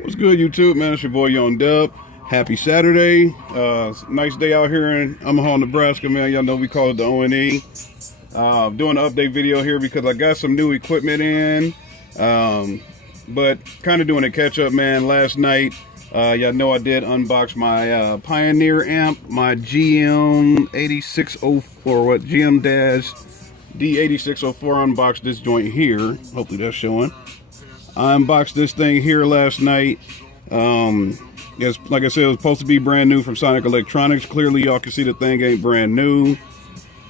What's good, YouTube, man? It's your boy Young Dub. Happy Saturday. Nice day out here in Omaha, Nebraska, man. Y'all know we call it the ONE. Doing an update video here because I got some new equipment in. But kind of doing a catch up, man. Last night, y'all know I did unbox my Pioneer amp, my GM8604, GM-D8604. Unboxed this joint here. Hopefully that's showing. I unboxed this thing here last night. Yes, like I said, it was supposed to be brand new from Sonic Electronics. Clearly, y'all can see the thing ain't brand new.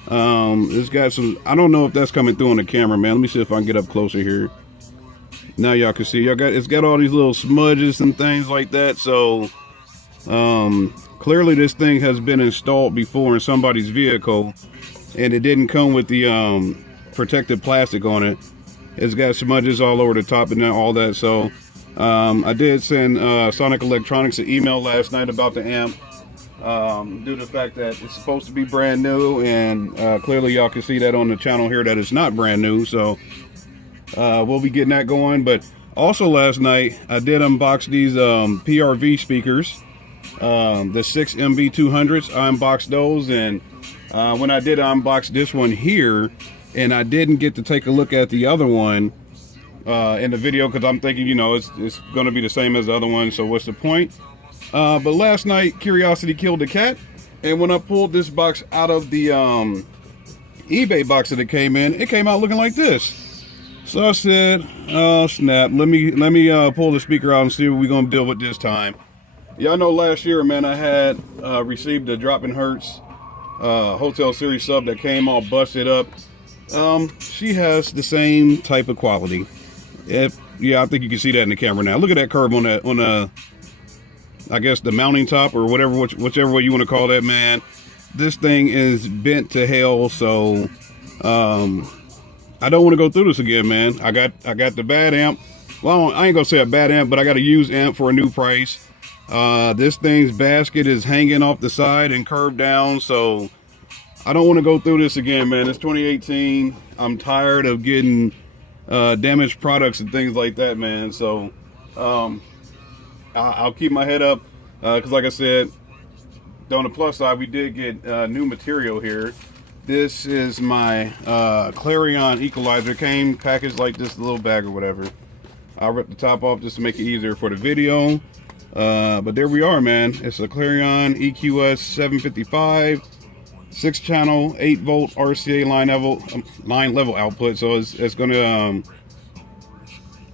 It's got some, I don't know if that's coming through on the camera, man. Let me see if I can get up closer here. Now y'all can see, it's got all these little smudges and things like that. So, clearly this thing has been installed before in somebody's vehicle, and it didn't come with the protective plastic on it. It's got smudges all over the top and all that. So I did send Sonic Electronics an email last night about the amp, due to the fact that it's supposed to be brand new, and clearly y'all can see that on the channel here that it's not brand new. So we'll be getting that going. But also last night I did unbox these PRV speakers, the 6 MB200s. I unboxed those, and when I did unbox this one here, and I didn't get to take a look at the other one in the video because I'm thinking, you know, it's going to be the same as the other one, so what's the point? But last night, curiosity killed the cat, and when I pulled this box out of the eBay box that it came in, it came out looking like this. So I said, oh snap, let me pull the speaker out and see what we're going to deal with this time. Y'all know last year, man, I had received a drop-in Hertz Hotel Series sub that came all busted up. She has the same type of quality. Yeah, I think you can see that in the camera now. Look at that curve on that, I guess the mounting top or whatever, whichever way you want to call that, man. This thing is bent to hell. So, I don't want to go through this again, man. I got the bad amp. Well, I ain't gonna say a bad amp, but I got a used amp for a new price. This thing's basket is hanging off the side and curved down, so I don't want to go through this again, man. It's 2018. I'm tired of getting damaged products and things like that, man. So I'll keep my head up because, like I said, on the plus side, we did get new material here. This is my Clarion equalizer. Came packaged like this, little bag or whatever. I'll rip the top off just to make it easier for the video. But there we are, man. It's a Clarion EQS755. 6-channel 8-volt RCA line level output, so it's going to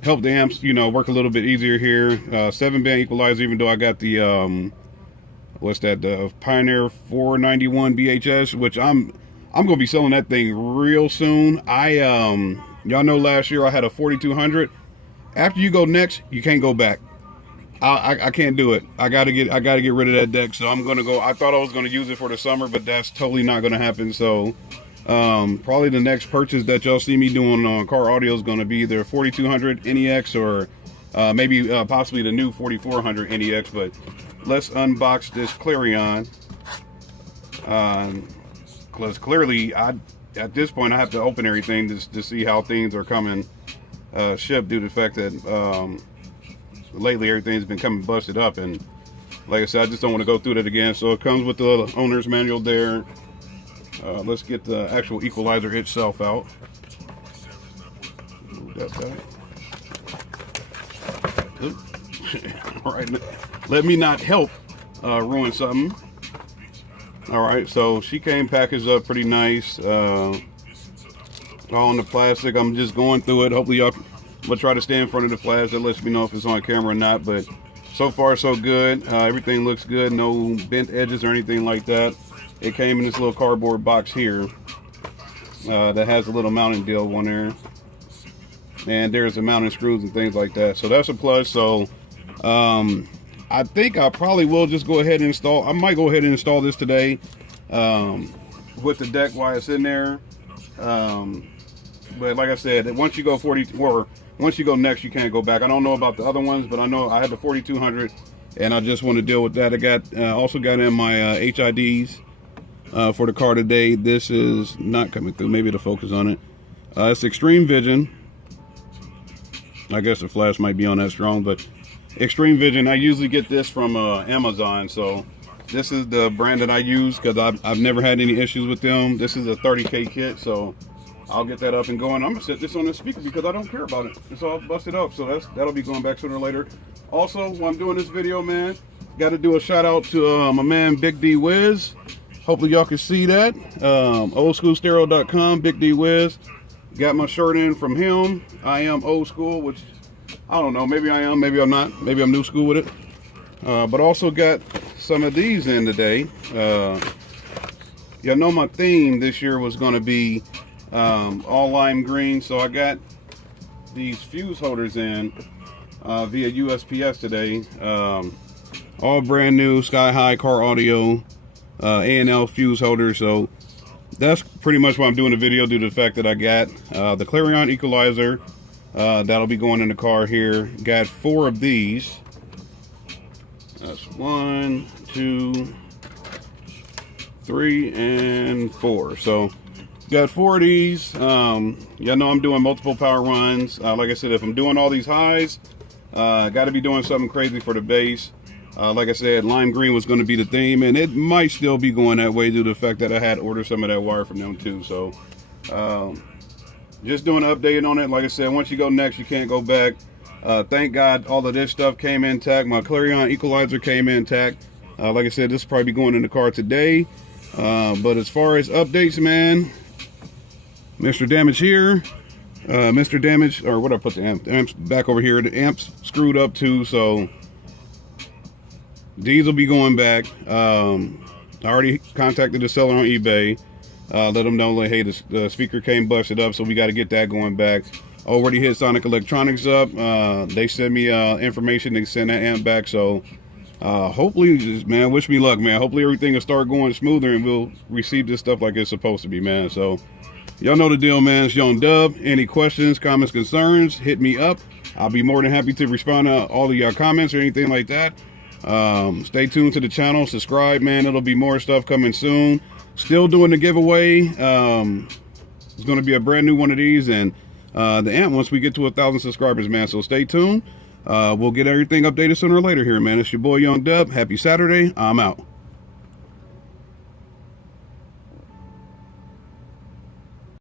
help the amps, you know, work a little bit easier here. 7-band equalizer, even though I got the what's that, the Pioneer 491 BHS, which I'm gonna be selling that thing real soon. Y'all know last year I had a 4200. After you go next, you can't go back. I can't do it. I gotta get rid of that deck. So I'm gonna go. I thought I was gonna use it for the summer, but that's totally not gonna happen. So probably the next purchase that y'all see me doing on car audio is gonna be either 4200 NEX or maybe possibly the new 4400 NEX. But let's unbox this Clarion. Because clearly, at this point I have to open everything to see how things are coming shipped, due to the fact that lately everything's been coming busted up, and like I said, I just don't want to go through that again. So it comes with the owner's manual there. Let's get the actual equalizer itself out. Move that back. All right, let me not help ruin something. All right, so she came packaged up pretty nice, all in the plastic. I'm just going through it. Hopefully y'all, I'm gonna try to stay in front of the flash. That lets me know if it's on camera or not, but so far so good. Everything looks good, no bent edges or anything like that. It came in this little cardboard box here that has a little mounting deal on there, and there's the mounting screws and things like that. So that's a plus. So I think I probably will just go ahead and install. I might go ahead and install this today with the deck while it's in there. But like I said, once you go 40, or once you go next, you can't go back. I don't know about the other ones, but I know I had the 4200, and I just want to deal with that. I got also got in my HIDs for the car today. This is not coming through. Maybe the focus on it. It's Extreme Vision. I guess the flash might be on that strong, but Extreme Vision. I usually get this from Amazon, so this is the brand that I use because I've never had any issues with them. This is a 30K kit, so I'll get that up and going. I'm gonna set this on the speaker because I don't care about it. It's all busted up, so that'll be going back sooner or later. Also, while I'm doing this video, man, got to do a shout out to my man Big D Wiz. Hopefully y'all can see that. Oldschoolstereo.com, Big D Wiz. Got my shirt in from him. I am old school, which I don't know. Maybe I am, maybe I'm not. Maybe I'm new school with it. But also got some of these in today. Y'all know my theme this year was going to be all lime green, so I got these fuse holders in via USPS today. All brand new Sky High Car Audio ANL fuse holders. So that's pretty much why I'm doing the video, due to the fact that I got the Clarion equalizer that'll be going in the car here. Got 4 of these. That's 1, 2, 3, and 4. So got 4 of these. Y'all know I'm doing multiple power runs. Like I said, if I'm doing all these highs, got to be doing something crazy for the bass. Like I said, lime green was going to be the theme, and it might still be going that way due to the fact that I had ordered some of that wire from them too. So just doing an update on it. Like I said, once you go next, you can't go back. Thank God all of this stuff came intact. My Clarion equalizer came intact. Like I said, this will probably be going in the car today. But as far as updates, man, Mr. Damage here. Mr. Damage, or what I put the amp? The amp's back over here. The amp's screwed up too, so these will be going back. I already contacted the seller on eBay. Let them know, like, hey, the speaker came busted up, so we got to get that going back. Already hit Sonic Electronics up. They sent me information to send that amp back, so hopefully, man, wish me luck, man. Hopefully everything will start going smoother and we'll receive this stuff like it's supposed to be, man. So y'all know the deal, man. It's Young Dub. Any questions, comments, concerns, hit me up. I'll be more than happy to respond to all of your comments or anything like that. Stay tuned to the channel, subscribe, man. There'll be more stuff coming soon. Still doing the giveaway. It's going to be a brand new one of these, and the amp once we get to 1,000 subscribers, man. So stay tuned. We'll get everything updated sooner or later here, man. It's your boy Young Dub. Happy Saturday. I'm out.